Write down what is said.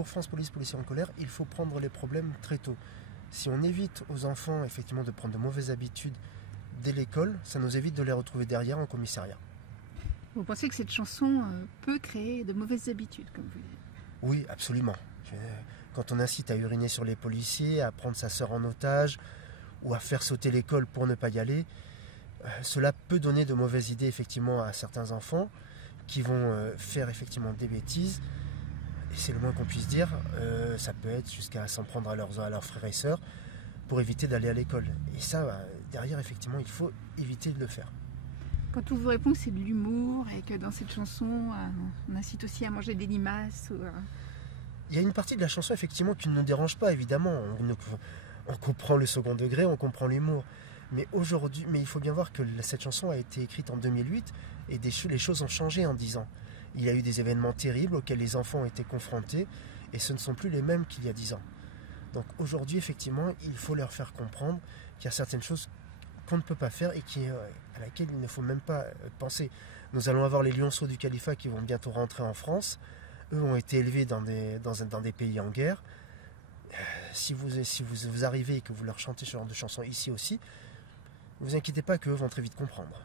pour France Police, Policiers en colère, il faut prendre les problèmes très tôt. Si on évite aux enfants effectivement de prendre de mauvaises habitudes dès l'école, ça nous évite de les retrouver derrière en commissariat. Vous pensez que cette chanson peut créer de mauvaises habitudes, comme vous dites? Oui, absolument. Quand on incite à uriner sur les policiers, à prendre sa sœur en otage, ou à faire sauter l'école pour ne pas y aller, cela peut donner de mauvaises idées effectivement à certains enfants qui vont faire effectivement des bêtises. Et c'est le moins qu'on puisse dire, ça peut être jusqu'à s'en prendre à leurs frères et sœurs pour éviter d'aller à l'école. Et ça, derrière, effectivement, il faut éviter de le faire. Quand on vous répond que c'est de l'humour et que dans cette chanson, on incite aussi à manger des limaces. Il y a une partie de la chanson, effectivement, qui ne nous dérange pas, évidemment. On comprend le second degré, on comprend l'humour. Mais aujourd'hui, il faut bien voir que cette chanson a été écrite en 2008 et les choses ont changé en 10 ans. Il y a eu des événements terribles auxquels les enfants ont été confrontés et ce ne sont plus les mêmes qu'il y a 10 ans. Donc aujourd'hui, effectivement, il faut leur faire comprendre qu'il y a certaines choses qu'on ne peut pas faire et à laquelle il ne faut même pas penser. Nous allons avoir les lionceaux du califat qui vont bientôt rentrer en France. Eux ont été élevés dans des pays en guerre. Si vous arrivez et que vous leur chantez ce genre de chansons ici aussi, ne vous inquiétez pas qu'eux vont très vite comprendre.